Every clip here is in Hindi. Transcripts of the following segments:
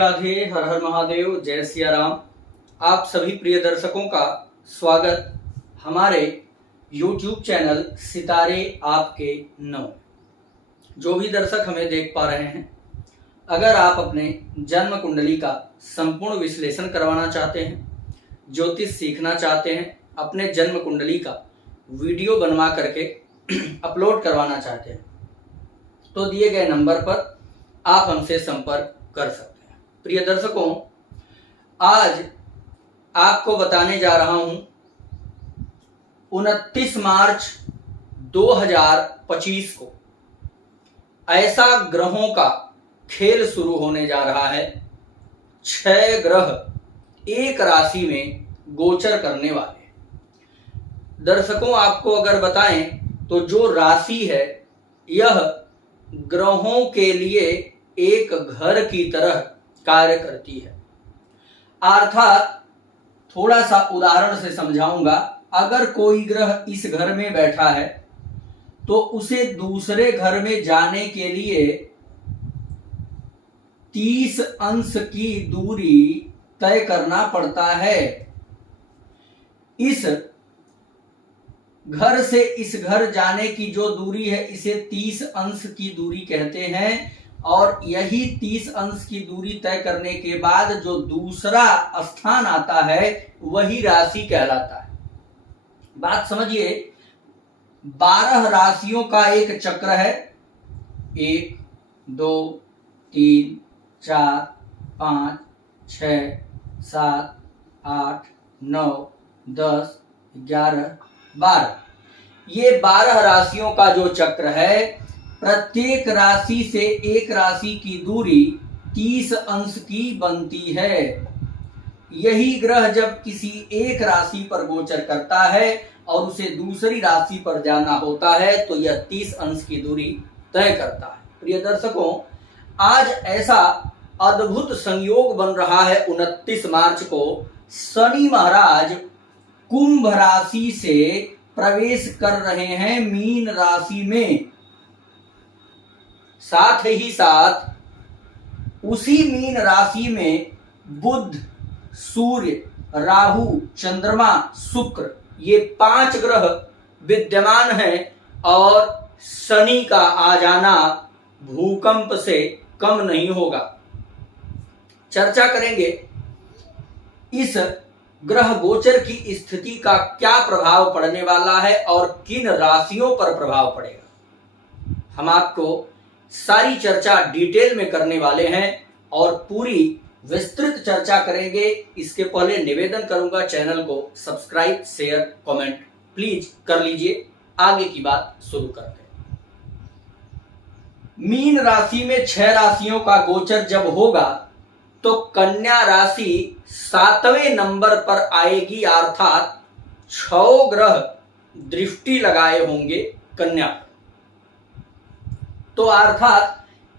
राधे, हर हर महादेव, जय सिया राम। आप सभी प्रिय दर्शकों का स्वागत हमारे YouTube चैनल सितारे आपके नौ। जो भी दर्शक हमें देख पा रहे हैं, अगर आप अपने जन्म कुंडली का संपूर्ण विश्लेषण करवाना चाहते हैं, ज्योतिष सीखना चाहते हैं, अपने जन्म कुंडली का वीडियो बनवा करके अपलोड करवाना चाहते हैं, तो दिए गए नंबर पर आप हमसे संपर्क कर सकते हैं। प्रिय दर्शकों, आज आपको बताने जा रहा हूं 29 मार्च 2025 को ऐसा ग्रहों का खेल शुरू होने जा रहा है। 6 ग्रह एक राशि में गोचर करने वाले। दर्शकों, आपको अगर बताएं तो जो राशि है यह ग्रहों के लिए एक घर की तरह कार्य करती है। अर्थात थोड़ा सा उदाहरण से समझाऊंगा। अगर कोई ग्रह इस घर में बैठा है तो उसे दूसरे घर में जाने के लिए 30 अंश की दूरी तय करना पड़ता है। इस घर से इस घर जाने की जो दूरी है, इसे 30 अंश की दूरी कहते हैं। और यही 30 अंश की दूरी तय करने के बाद जो दूसरा स्थान आता है वही राशि कहलाता है। बात समझिए, 12 राशियों का एक चक्र है। 1 2 3 4 5 6 7 8 9 10 11 12। ये 12 राशियों का जो चक्र है, प्रत्येक राशि से एक राशि की दूरी 30 अंश की बनती है। यही ग्रह जब किसी एक राशि पर गोचर करता है और उसे दूसरी राशि पर जाना होता है तो यह 30 अंश की दूरी तय करता है। प्रिय दर्शकों, आज ऐसा अद्भुत संयोग बन रहा है 29 मार्च को। शनि महाराज कुंभ राशि से प्रवेश कर रहे हैं मीन राशि में। साथ ही साथ उसी मीन राशि में बुध, सूर्य, राहु, चंद्रमा, शुक्र, ये 5 ग्रह विद्यमान हैं। और शनि का आ जाना भूकंप से कम नहीं होगा। चर्चा करेंगे इस ग्रह गोचर की स्थिति का क्या प्रभाव पड़ने वाला है और किन राशियों पर प्रभाव पड़ेगा। हम आपको सारी चर्चा डिटेल में करने वाले हैं और पूरी विस्तृत चर्चा करेंगे। इसके पहले निवेदन करूंगा, चैनल को सब्सक्राइब, शेयर, कमेंट प्लीज कर लीजिए। आगे की बात शुरू करते हैं। मीन राशि में 6 राशियों का गोचर जब होगा तो कन्या राशि 7वें नंबर पर आएगी। अर्थात 6 ग्रह दृष्टि लगाए होंगे कन्या पर। तो अर्थात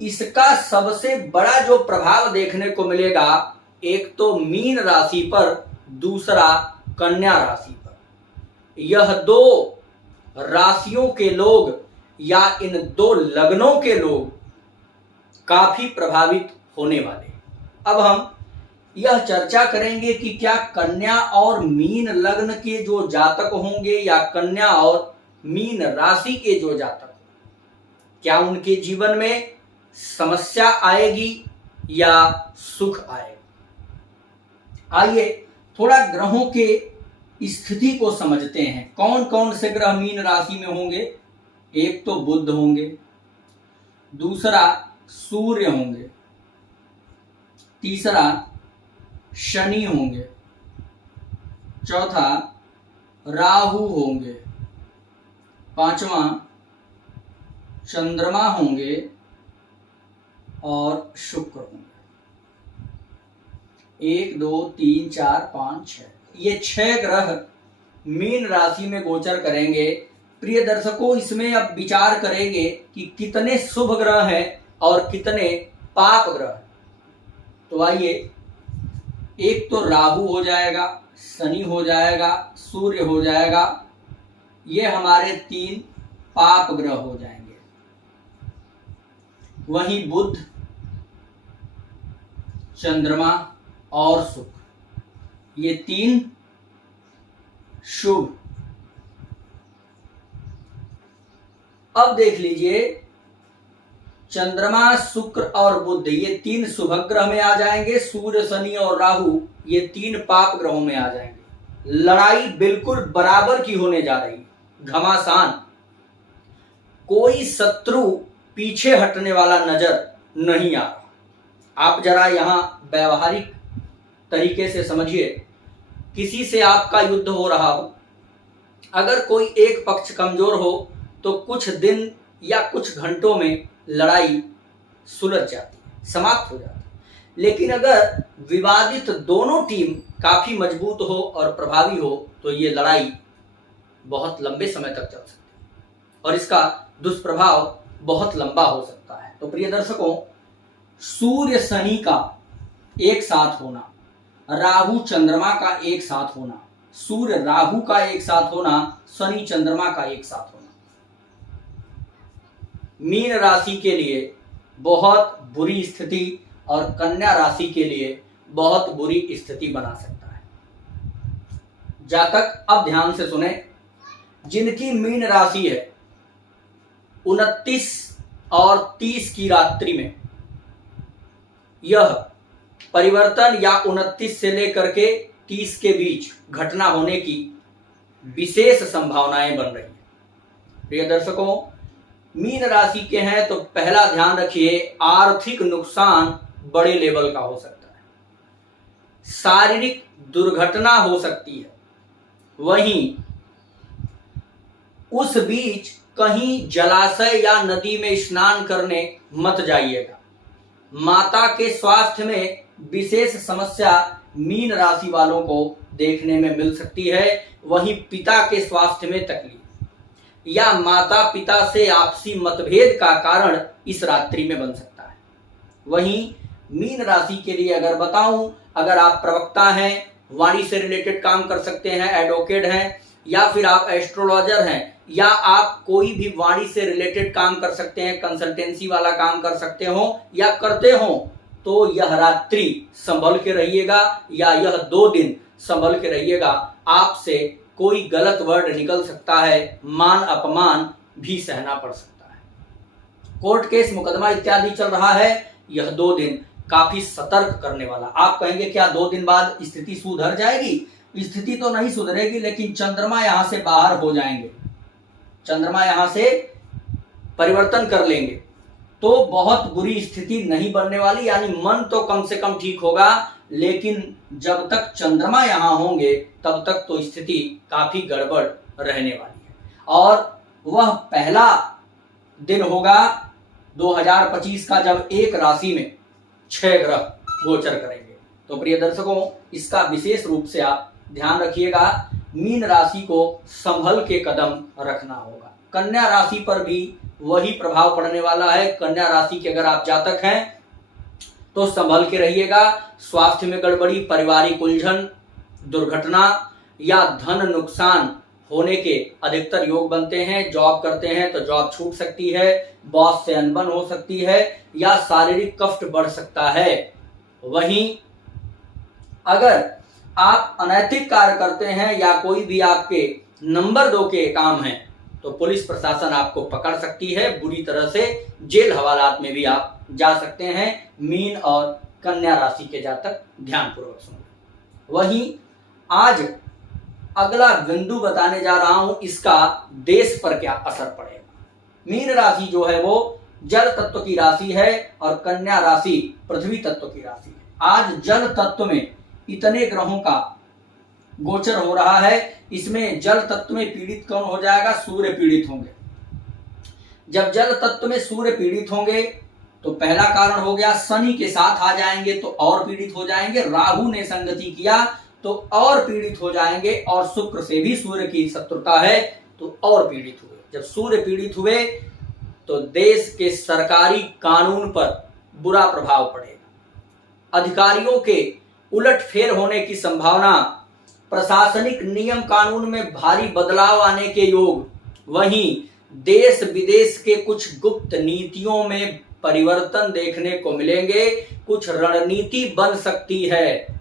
इसका सबसे बड़ा जो प्रभाव देखने को मिलेगा, एक तो मीन राशि पर, दूसरा कन्या राशि पर। यह 2 राशियों के लोग या इन 2 लग्नों के लोग काफी प्रभावित होने वाले। अब हम यह चर्चा करेंगे कि क्या कन्या और मीन लग्न के जो जातक होंगे या कन्या और मीन राशि के जो जातक, क्या उनके जीवन में समस्या आएगी या सुख आएगा। आइए थोड़ा ग्रहों के स्थिति को समझते हैं। कौन कौन से ग्रह मीन राशि में होंगे। एक तो बुध होंगे, दूसरा सूर्य होंगे, तीसरा शनि होंगे, चौथा राहु होंगे, पांचवा चंद्रमा होंगे और शुक्र होंगे। 1 2 3 4 5 6, ये 6 ग्रह मीन राशि में गोचर करेंगे। प्रिय दर्शकों, इसमें अब विचार करेंगे कि कितने शुभ ग्रह हैं और कितने पाप ग्रह। तो आइए, एक तो राहु हो जाएगा, शनि हो जाएगा, सूर्य हो जाएगा, ये हमारे 3 पाप ग्रह हो जाएंगे। वहीं बुध, चंद्रमा और शुक्र, ये तीन शुभ। अब देख लीजिए, चंद्रमा, शुक्र और बुध ये तीन शुभ ग्रह में आ जाएंगे। सूर्य, शनि और राहु ये तीन पाप ग्रहों में आ जाएंगे। लड़ाई बिल्कुल बराबर की होने जा रही है, घमासान। कोई शत्रु पीछे हटने वाला नजर नहीं आ रहा। आप जरा यहां व्यवहारिक तरीके से समझिए, किसी से आपका युद्ध हो रहा हो, अगर कोई एक पक्ष कमजोर हो तो कुछ दिन या कुछ घंटों में लड़ाई सुलझ जाती है, समाप्त हो जाती है। लेकिन अगर विवादित दोनों टीम काफी मजबूत हो और प्रभावी हो तो ये लड़ाई बहुत लंबे समय तक चल सकती है और इसका दुष्प्रभाव बहुत लंबा हो सकता है। तो प्रिय दर्शकों, सूर्य शनि का एक साथ होना, राहु चंद्रमा का एक साथ होना, सूर्य राहु का एक साथ होना, शनि चंद्रमा का एक साथ होना, मीन राशि के लिए बहुत बुरी स्थिति और कन्या राशि के लिए बहुत बुरी स्थिति बना सकता है। जातक अब ध्यान से सुने, जिनकी मीन राशि है 29 और 30 की रात्रि में यह परिवर्तन या 29 से लेकर के 30 के बीच घटना होने की विशेष संभावनाएं बन रही है। प्रिय दर्शकों, मीन राशि के हैं तो पहला ध्यान रखिए, आर्थिक नुकसान बड़े लेवल का हो सकता है, शारीरिक दुर्घटना हो सकती है। वहीं उस बीच कहीं जलाशय या नदी में स्नान करने मत जाइएगा। माता के स्वास्थ्य में विशेष समस्या मीन राशि वालों को देखने में मिल सकती है। वहीं पिता के स्वास्थ्य में तकलीफ या माता पिता से आपसी मतभेद का कारण इस रात्रि में बन सकता है। वहीं मीन राशि के लिए अगर बताऊं, अगर आप प्रवक्ता हैं, वाणी से रिलेटेड काम कर सकते हैं, एडवोकेट हैं, या फिर आप एस्ट्रोलॉजर हैं, या आप कोई भी वाणी से रिलेटेड काम कर सकते हैं, कंसल्टेंसी वाला काम कर सकते हो या करते हो, तो यह रात्रि संभल के रहिएगा या यह 2 दिन संभल के रहिएगा। आपसे कोई गलत वर्ड निकल सकता है, मान अपमान भी सहना पड़ सकता है। कोर्ट केस मुकदमा इत्यादि चल रहा है, यह 2 दिन काफी सतर्क करने वाला। आप कहेंगे क्या 2 दिन बाद स्थिति सुधर जाएगी? स्थिति तो नहीं सुधरेगी, लेकिन चंद्रमा यहां से बाहर हो जाएंगे, चंद्रमा यहां से परिवर्तन कर लेंगे, तो बहुत बुरी स्थिति नहीं बनने वाली। यानी मन तो कम से कम ठीक होगा, लेकिन जब तक चंद्रमा यहां होंगे तब तक तो स्थिति काफी गड़बड़ रहने वाली है। और वह पहला दिन होगा 2025 का जब एक राशि में 6 ग्रह गोचर करेंगे। तो प्रिय दर्शकों, इसका विशेष रूप से आप ध्यान रखिएगा। मीन राशि को संभल के कदम रखना होगा। कन्या राशि पर भी वही प्रभाव पड़ने वाला है। कन्या राशि के अगर आप जातक हैं तो संभल के रहिएगा। स्वास्थ्य में गड़बड़ी, पारिवारिक उलझन, दुर्घटना या धन नुकसान होने के अधिकतर योग बनते हैं। जॉब करते हैं तो जॉब छूट सकती है, बॉस से अनबन हो सकती है या शारीरिक कष्ट बढ़ सकता है। वहीं अगर आप अनैतिक कार्य करते हैं या कोई भी आपके नंबर 2 के काम हैं तो पुलिस प्रशासन आपको पकड़ सकती है, बुरी तरह से जेल हवालात में भी आप जा सकते हैं। मीन और कन्या राशि के जातक ध्यानपूर्वक सुनो। वहीं आज अगला बिंदु बताने जा रहा हूं, इसका देश पर क्या असर पड़ेगा। मीन राशि जो है वो जल तत्व की राशि है और कन्या राशि पृथ्वी तत्व की राशि है। आज जल तत्व में इतने ग्रहों का गोचर हो रहा है। इसमें जल तत्व में पीड़ित कौन हो जाएगा? सूर्य पीड़ित होंगे। जब जल तत्व में सूर्य पीड़ित होंगे तो पहला कारण हो गया, शनि के साथ आ जाएंगे तो और पीड़ित हो जाएंगे, राहु ने संगति किया तो और पीड़ित हो जाएंगे, और शुक्र से भी सूर्य की शत्रुता है तो और पीड़ित हुए। जब सूर्य पीड़ित हुए तो देश के सरकारी कानून पर बुरा प्रभाव पड़ेगा। अधिकारियों के उलटफेर होने की संभावना, प्रशासनिक नियम कानून में भारी बदलाव आने के योग, वहीं देश विदेश के कुछ गुप्त नीतियों में परिवर्तन देखने को मिलेंगे, कुछ रणनीति बन सकती है।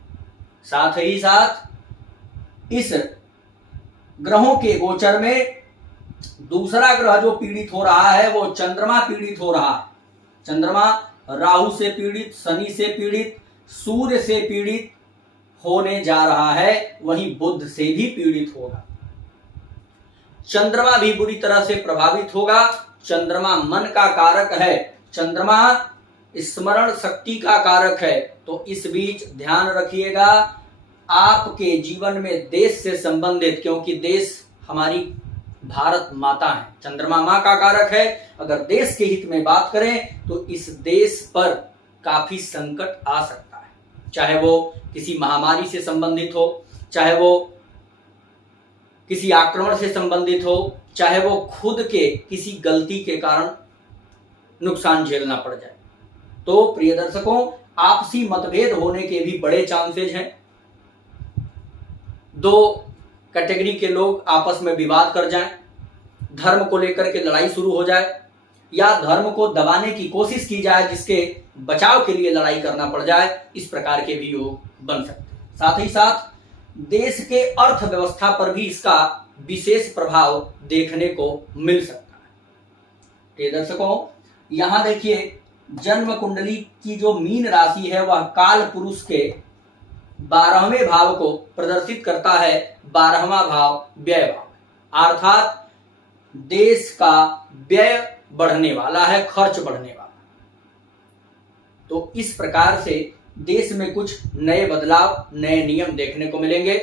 साथ ही साथ इस ग्रहों के गोचर में दूसरा ग्रह जो पीड़ित हो रहा है वो चंद्रमा पीड़ित हो रहा है। चंद्रमा राहु से पीड़ित, शनि से पीड़ित, सूर्य से पीड़ित होने जा रहा है, वहीं बुध से भी पीड़ित होगा। चंद्रमा भी बुरी तरह से प्रभावित होगा। चंद्रमा मन का कारक है, चंद्रमा स्मरण शक्ति का कारक है। तो इस बीच ध्यान रखिएगा, आपके जीवन में देश से संबंधित, क्योंकि देश हमारी भारत माता है, चंद्रमा मां का कारक है। अगर देश के हित में बात करें तो इस देश पर काफी संकट आ सकता है, चाहे वो किसी महामारी से संबंधित हो, चाहे वो किसी आक्रमण से संबंधित हो, चाहे वो खुद के किसी गलती के कारण नुकसान झेलना पड़ जाए। तो प्रिय दर्शकों, आपसी मतभेद होने के भी बड़े चांसेज हैं। दो कैटेगरी के लोग आपस में विवाद कर जाएं, धर्म को लेकर के लड़ाई शुरू हो जाए, या धर्म को दबाने की कोशिश की जाए जिसके बचाव के लिए लड़ाई करना पड़ जाए। इस प्रकार के भी योग बन सकते हैं। साथ ही साथ देश के अर्थव्यवस्था पर भी इसका विशेष प्रभाव देखने को मिल सकता है। प्रिय दर्शकों, यहां देखिए, जन्म कुंडली की जो मीन राशि है वह काल पुरुष के 12वें भाव को प्रदर्शित करता है। 12वां भाव व्यय भाव, अर्थात देश का व्यय बढ़ने वाला है, खर्च बढ़ने वाला। तो इस प्रकार से देश में कुछ नए बदलाव, नए नियम देखने को मिलेंगे।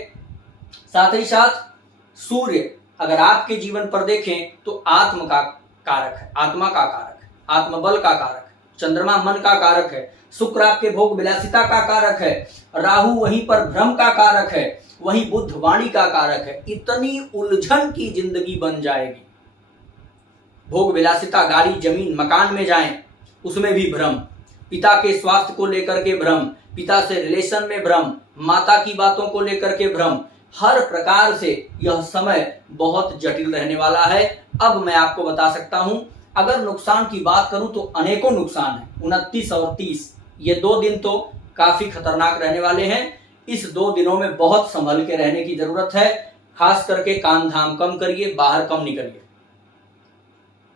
साथ ही साथ सूर्य अगर आपके जीवन पर देखें तो आत्म का कारक है, आत्मा का कारक है, आत्मबल का कारक है। चंद्रमा मन का कारक है, शुक्र आपके भोग विलासिता का कारक है, राहु वहीं पर भ्रम का कारक है, वहीं बुध वाणी का कारक है। इतनी उलझन की जिंदगी बन जाएगी। भोग विलासिता, गाड़ी जमीन मकान में जाएं, उसमें भी भ्रम, पिता के स्वास्थ्य को लेकर के भ्रम, पिता से रिलेशन में भ्रम, माता की बातों को लेकर के भ्रम, हर प्रकार से यह समय बहुत जटिल रहने वाला है। अब मैं आपको बता सकता हूं, अगर नुकसान की बात करूं तो अनेकों नुकसान है। 29 और 30 ये 2 दिन तो काफी खतरनाक रहने वाले हैं। इस 2 दिनों में बहुत संभल के रहने की जरूरत है। खास करके काम धाम कम करिए, बाहर कम निकलिए।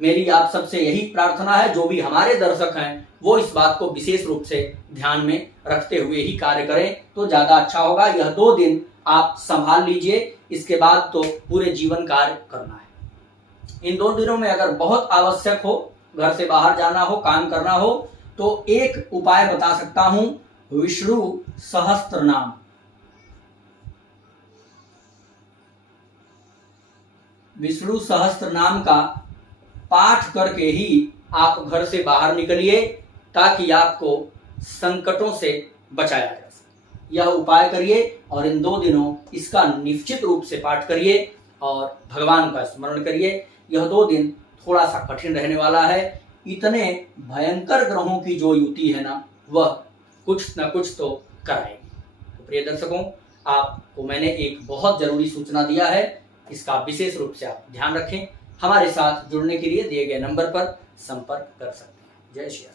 मेरी आप सबसे यही प्रार्थना है, जो भी हमारे दर्शक हैं वो इस बात को विशेष रूप से ध्यान में रखते हुए ही कार्य करें तो ज्यादा अच्छा होगा। यह 2 दिन आप संभाल लीजिए, इसके बाद तो पूरे जीवन कार्य करना है। इन 2 दिनों में अगर बहुत आवश्यक हो, घर से बाहर जाना हो, काम करना हो, तो एक उपाय बता सकता हूं, विष्णु सहस्त्र नाम। विष्णु सहस्त्र नाम का पाठ करके ही आप घर से बाहर निकलिए, ताकि आपको संकटों से बचाया जा सके। यह उपाय करिए और इन 2 दिनों इसका निश्चित रूप से पाठ करिए और भगवान का स्मरण करिए। यह 2 दिन थोड़ा सा कठिन रहने वाला है। इतने भयंकर ग्रहों की जो युति है ना, वह कुछ न कुछ तो कराएगी। तो प्रिय दर्शकों, आपको मैंने एक बहुत जरूरी सूचना दिया है, इसका विशेष रूप से आप ध्यान रखें। हमारे साथ जुड़ने के लिए दिए गए नंबर पर संपर्क कर सकते हैं। जय श्री राम।